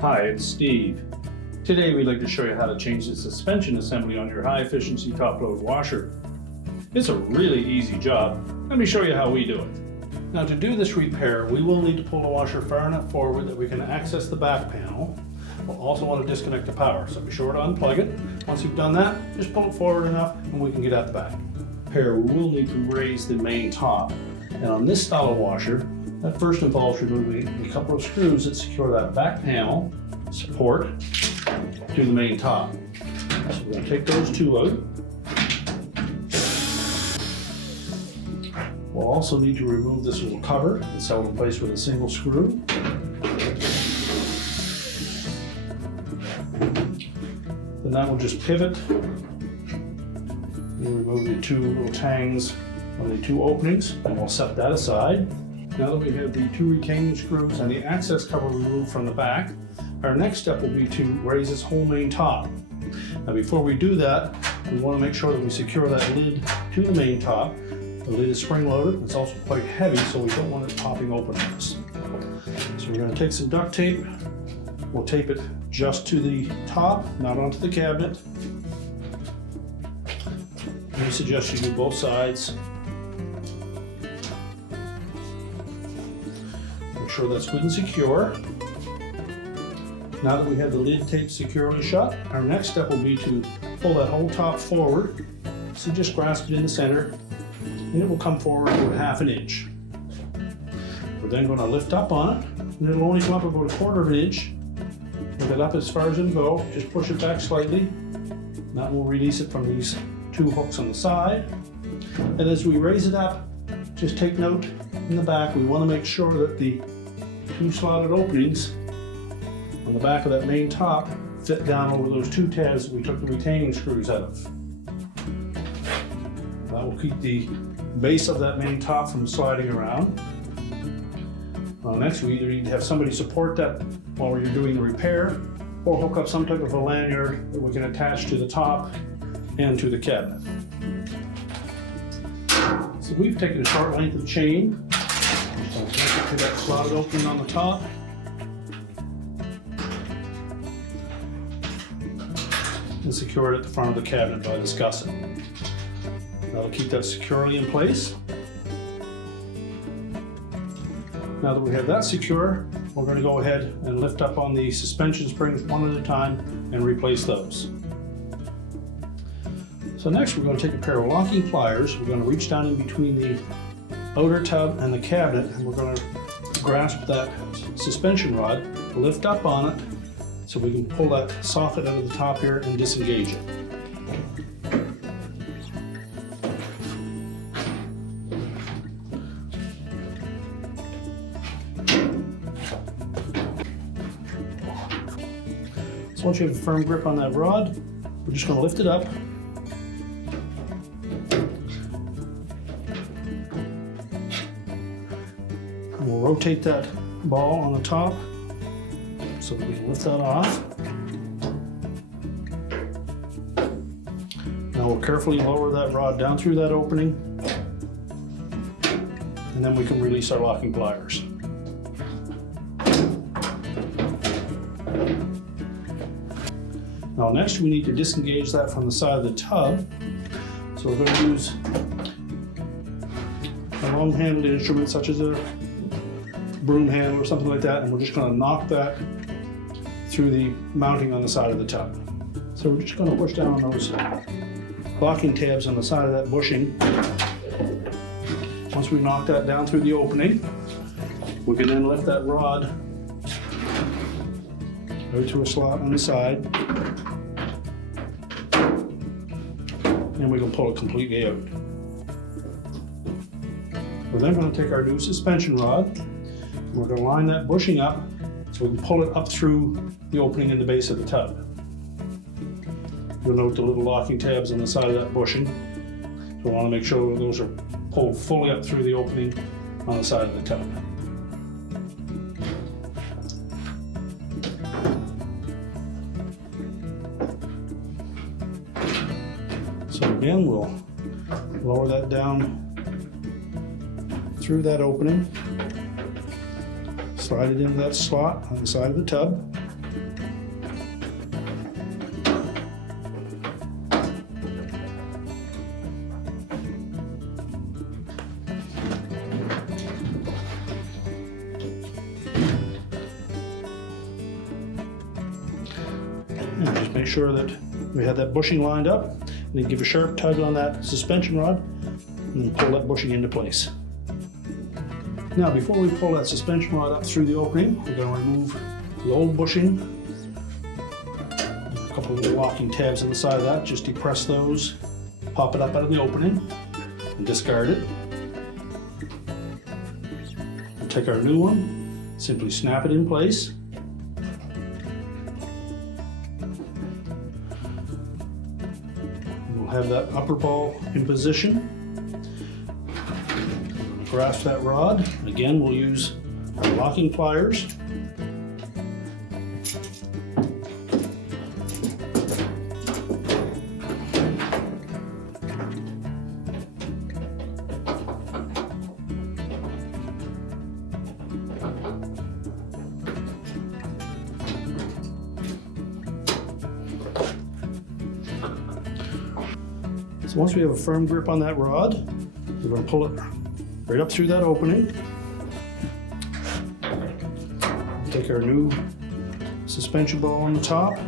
Hi, it's Steve. Today we'd like to show you how to change the suspension assembly on your high-efficiency top-load washer. It's a really easy job. Let me show you how we do it. Now to do this repair, we will need to pull the washer far enough forward that we can access the back panel. We'll also want to disconnect the power, so be sure to unplug it. Once you've done that, just pull it forward enough and we can get at the back. Repair, we will need to raise the main top. And on this style of washer, that first involves removing a couple of screws that secure that back panel support to the main top. So we're going to take those two out. We'll also need to remove this little cover that's held in place with a single screw. Then that will just pivot. We'll remove the two little tangs on the two openings, and we'll set that aside. Now that we have the two retaining screws and the access cover removed from the back, our next step will be to raise this whole main top. Now before we do that, we want to make sure that we secure that lid to the main top. The lid is spring-loaded. It's also quite heavy, so we don't want it popping open on us. So we're going to take some duct tape. We'll tape it just to the top, not onto the cabinet. I suggest you do both sides. Make sure that's good and secure. Now that we have the lid taped securely shut, our next step will be to pull that whole top forward. So just grasp it in the center, and it will come forward about 1/2 inch. We're then going to lift up on it, and it'll only come up about 1/4 inch. Lift it up as far as it'll go, just push it back slightly. And that will release it from these two hooks on the side. And as we raise it up, just take note in the back, we want to make sure that the two slotted openings on the back of that main top fit down over those two tabs that we took the retaining screws out of. That will keep the base of that main top from sliding around. Next, we either need to have somebody support that while you're doing the repair, or hook up some type of a lanyard that we can attach to the top and to the cabinet. So we've taken a short length of chain, connect it to that slotted opening on the top. And secure it at the front of the cabinet by this gusset. That'll keep that securely in place. Now that we have that secure, we're going to go ahead and lift up on the suspension springs one at a time and replace those. So next we're going to take a pair of locking pliers. We're going to reach down in between the outer tub and the cabinet, and we're going to grasp that suspension rod, lift up on it, so we can pull that socket out of the top here and disengage it. So once you have a firm grip on that rod, we're just going to lift it up. And we'll rotate that ball on the top so that we can lift that off. Now we'll carefully lower that rod down through that opening, and then we can release our locking pliers. Now next we need to disengage that from the side of the tub. So we're going to use a long-handled instrument such as a broom handle or something like that, and we're just going to knock that through the mounting on the side of the tub. So we're just going to push down on those locking tabs on the side of that bushing. Once we knock that down through the opening, we can then lift that rod out to a slot on the side, and we can pull it completely out. We're then going to take our new suspension rod, and we're going to line that bushing up so we can pull it up through the opening in the base of the tub. You'll note the little locking tabs on the side of that bushing. So we want to make sure those are pulled fully up through the opening on the side of the tub. So again, we'll lower that down through that opening, slide it into that slot on the side of the tub. make sure that we have that bushing lined up, and then give a sharp tug on that suspension rod, and then pull that bushing into place. Now, before we pull that suspension rod up through the opening, we're going to remove the old bushing. A couple of little locking tabs on the side of that, just depress those, pop it up out of the opening, and discard it. We'll take our new one, simply snap it in place. We'll have that upper ball in position. Grasp that rod. Again, we'll use our locking pliers. So once we have a firm grip on that rod, we're going to pull it right up through that opening. Take our new suspension ball on the top.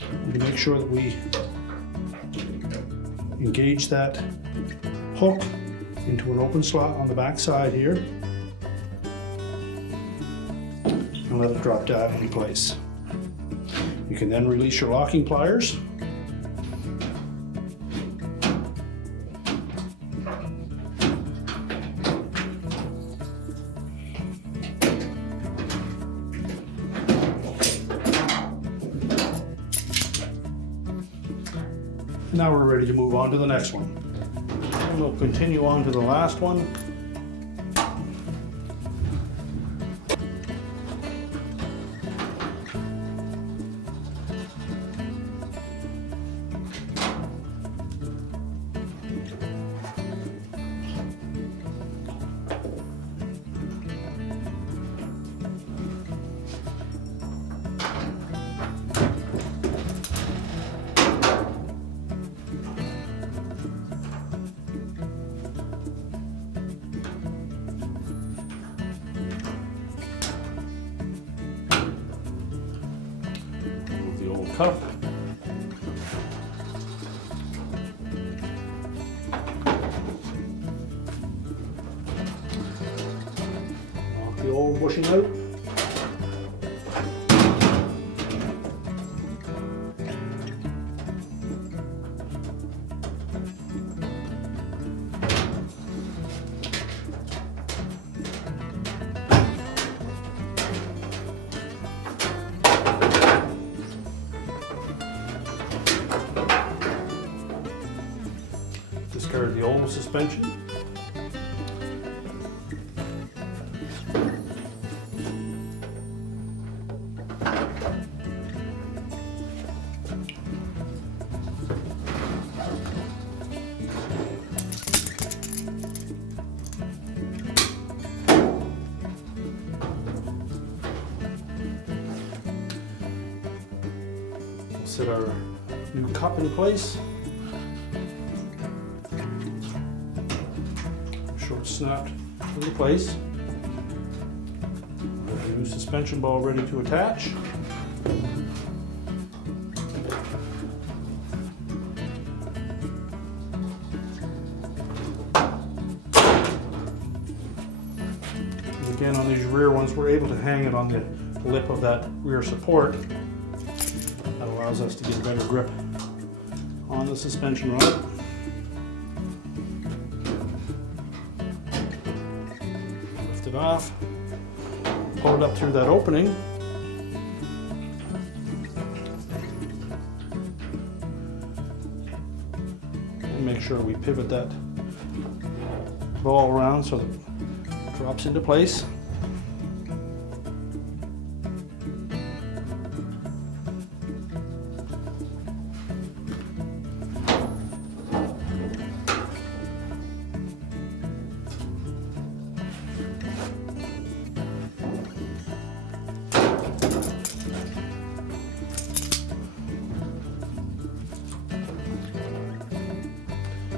And make sure that we engage that hook into an open slot on the back side here. And let it drop down in place. You can then release your locking pliers. Now we're ready to move on to the next one. And we'll continue on to the last one. Cup. Knock the old bushing out. Discard the old suspension. We'll set our new cup in place. Short snapped into place. We have a new suspension ball ready to attach. And again, on these rear ones, we're able to hang it on the lip of that rear support. That allows us to get a better grip on the suspension rod. It off, pull it up through that opening, and make sure we pivot that ball around so that it drops into place.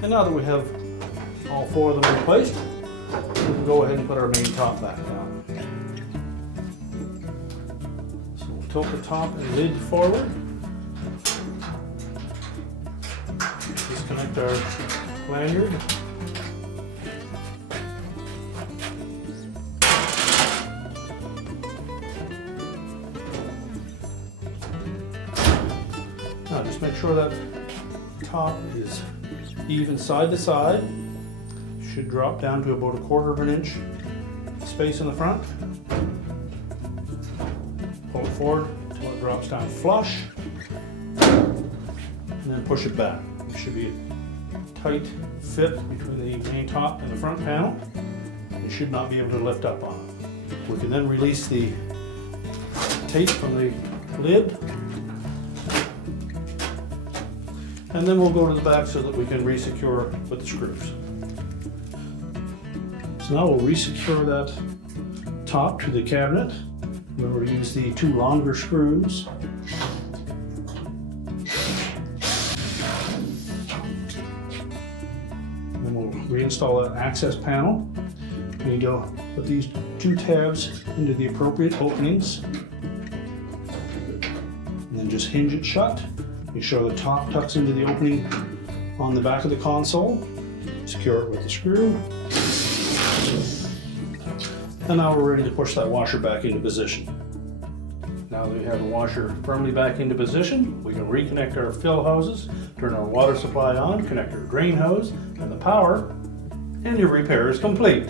And now that we have all four of them in place, we can go ahead and put our main top back down. So we'll tilt the top and lid forward. Disconnect our lanyard. Now just make sure that top is even side to side. Should drop down to about 1/4 of an inch space in the front. Pull it forward until it drops down flush, and then push it back. It should be a tight fit between the main top and the front panel. You should not be able to lift up on it. We can then release the tape from the lid, and then we'll go to the back so that we can resecure with the screws. So now we'll resecure that top to the cabinet. Remember to use the 2 longer screws. Then we'll reinstall that access panel. We need to put these 2 tabs into the appropriate openings. And then just hinge it shut. Make sure the top tucks into the opening on the back of the console. Secure it with the screw. And now we're ready to push that washer back into position. Now that we have the washer firmly back into position, we can reconnect our fill hoses, turn our water supply on, connect our drain hose and the power, and your repair is complete.